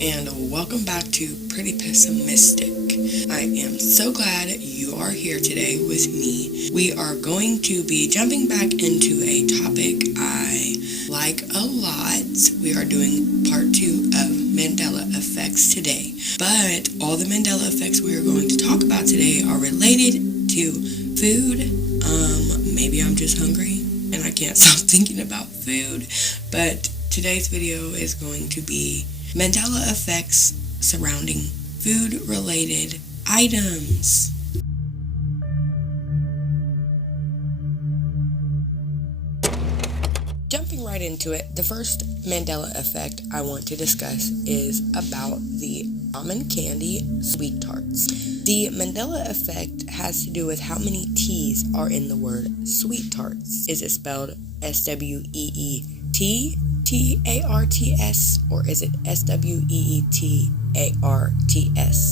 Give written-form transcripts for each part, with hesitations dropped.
and welcome back to Pretty Pessimistic. I am so glad you are here today with me. We are going to be jumping back into a topic I like a lot. We are doing part 2 of Mandela Effects today. But all the Mandela Effects we are going to talk about today are related to food. Maybe I'm just hungry and I can't stop thinking about food. But today's video is going to be Mandela effects surrounding food-related items. Jumping right into it, the first Mandela effect I want to discuss is about the almond candy sweet tarts. The Mandela effect has to do with how many T's are in the word sweet tarts. Is it spelled S-W-E-E-T? T-A-R-T-S, or is it S-W-E-E-T-A-R-T-S?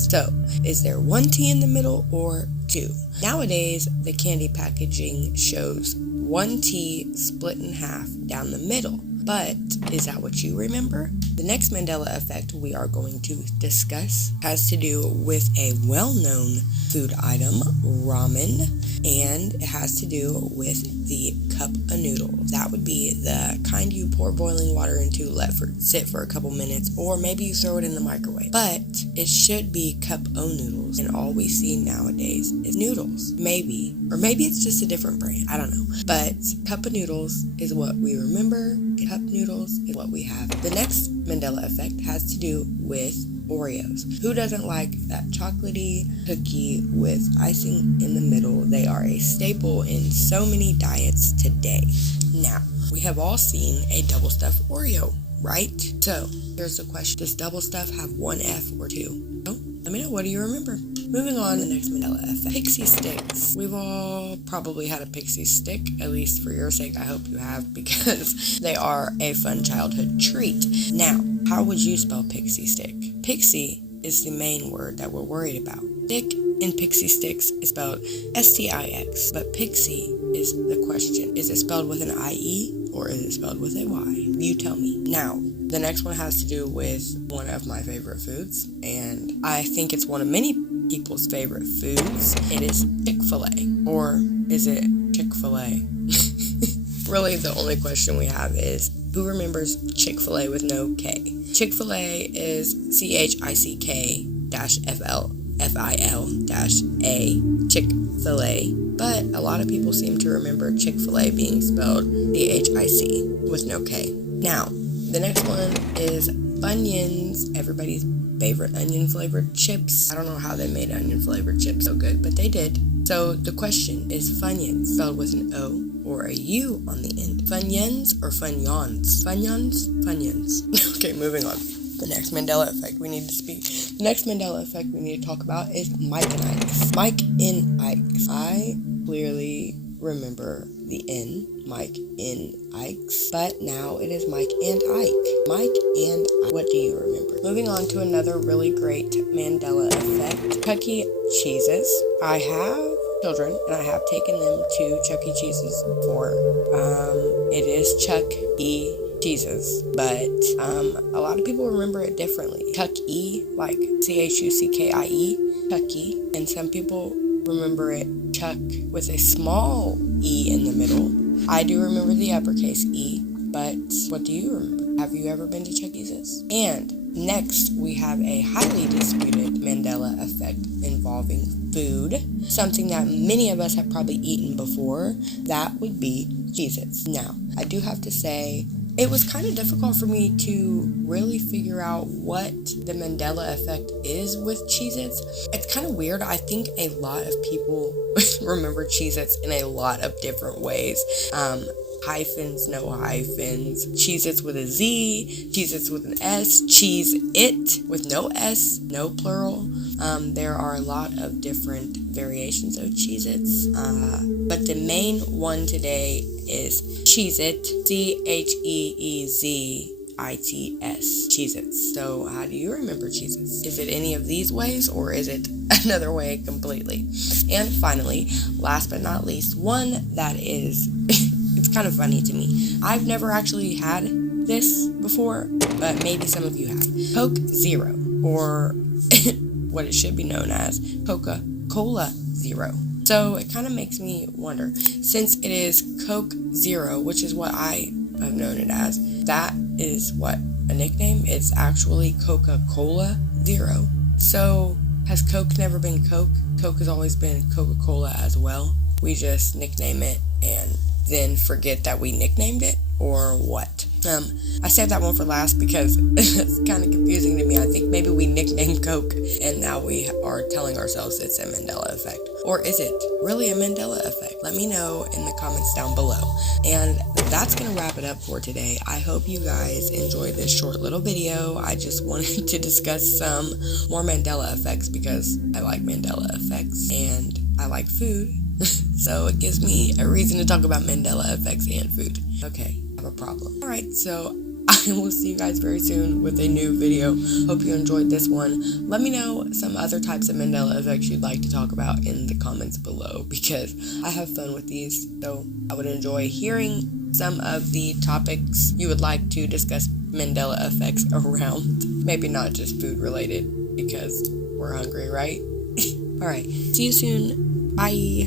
So, is there one T in the middle or two? Nowadays, the candy packaging shows one T split in half down the middle. But is that what you remember? The next Mandela effect we are going to discuss has to do with a well-known food item, ramen, and it has to do with the cup of noodles. That would be the kind you pour boiling water into, sit for a couple minutes, or maybe you throw it in the microwave. But it should be cup of noodles, and all we see nowadays is noodles. Maybe. Or maybe it's just a different brand. I don't know. But cup of noodles is what we remember. Cup noodles is what we have. The next Mandela effect has to do with Oreos. Who doesn't like that chocolatey cookie with icing in the middle? They are a staple in so many diets today. Now, we have all seen a double stuffed Oreo, right? So, here's the question. Does double stuff have one F or two? Oh, let me know. What do you remember? Moving on to the next Mandela effect. Pixie Stix. We've all probably had a Pixie Stick, at least for your sake, I hope you have, because they are a fun childhood treat. Now, how would you spell Pixie Stick? Pixie is the main word that we're worried about. Stick in Pixie Stix is spelled S-T-I-X, but Pixie is the question. Is it spelled with an I-E or is it spelled with a Y? You tell me. Now, the next one has to do with one of my favorite foods, and I think it's one of many people's favorite foods. It is Chick-fil-A, or is it Chick-fil-A? Really, the only question we have is, who remembers Chick-fil-A with no K? Chick-fil-A is CHICK-FLFIL-A, Chick-fil-A. But a lot of people seem to remember Chick-fil-A being spelled C-H-I-C with no K. Now, the next one is Funyuns, everybody's favorite onion-flavored chips. I don't know how they made onion-flavored chips so good, but they did. So the question is Funyuns spelled with an O or a U on the end? Funyuns or Funyons? Funyuns? Funyuns. Okay, moving on. The next Mandela effect we need to speak. The next Mandela effect we need to talk about is Mike and Ike's. Mike and Ike's. I clearly remember the N, Mike in Ike's, but now it is Mike and Ike. Mike and Ike. What do you remember? Moving on to another really great Mandela effect, Chuck E. Cheese's. I have children, and I have taken them to Chuck E. Cheese's before. It is Chuck E. Cheese's, but a lot of people remember it differently. Chuck E, like C-H-U-C-K-I-E, Chucky, and some people remember it Chuck with a small E in the middle. I do remember the uppercase E, but what do you remember? Have you ever been to Chuck E. Cheese's? And next, we have a highly disputed Mandela effect involving food, something that many of us have probably eaten before. That would be Cheez-Its. Now, I do have to say, it was kind of difficult for me to really figure out what the Mandela effect is with Cheez-Its. It's kind of weird. I think a lot of people remember Cheez-Its in a lot of different ways. Hyphens, no hyphens, Cheez-Its with a Z, Cheez-Its with an S, Cheez-It with no S, no plural. There are a lot of different variations of Cheez-Its, but the main one today is Cheez-It, C-H-E-E-Z-I-T-S, Cheez-Its. So how do you remember Cheez-Its? Is it any of these ways, or is it another way completely? And finally, last but not least, one that is, it's kind of funny to me. I've never actually had this before, but maybe some of you have. Coke Zero, or what it should be known as Coca-Cola Zero. So it kind of makes me wonder, since it is Coke Zero, which is what I have known it as, that is what, a nickname? It's actually Coca-Cola Zero. So has Coke never been Coke? Coke has always been Coca-Cola as well. We just nickname it and then forget that we nicknamed it, or what? I saved that one for last because it's kind of confusing to me. I think maybe we nicknamed Coke and now we are telling ourselves it's a Mandela effect. Or is it really a Mandela effect? Let me know in the comments down below. And that's going to wrap it up for today. I hope you guys enjoyed this short little video. I just wanted to discuss some more Mandela effects because I like Mandela effects and I like food. So it gives me a reason to talk about Mandela effects and food. Okay, I have a problem. Alright, so I will see you guys very soon with a new video. Hope you enjoyed this one. Let me know some other types of Mandela effects you'd like to talk about in the comments below, because I have fun with these, so I would enjoy hearing some of the topics you would like to discuss Mandela effects around. Maybe not just food related, because we're hungry, right? Alright, see you soon. Bye.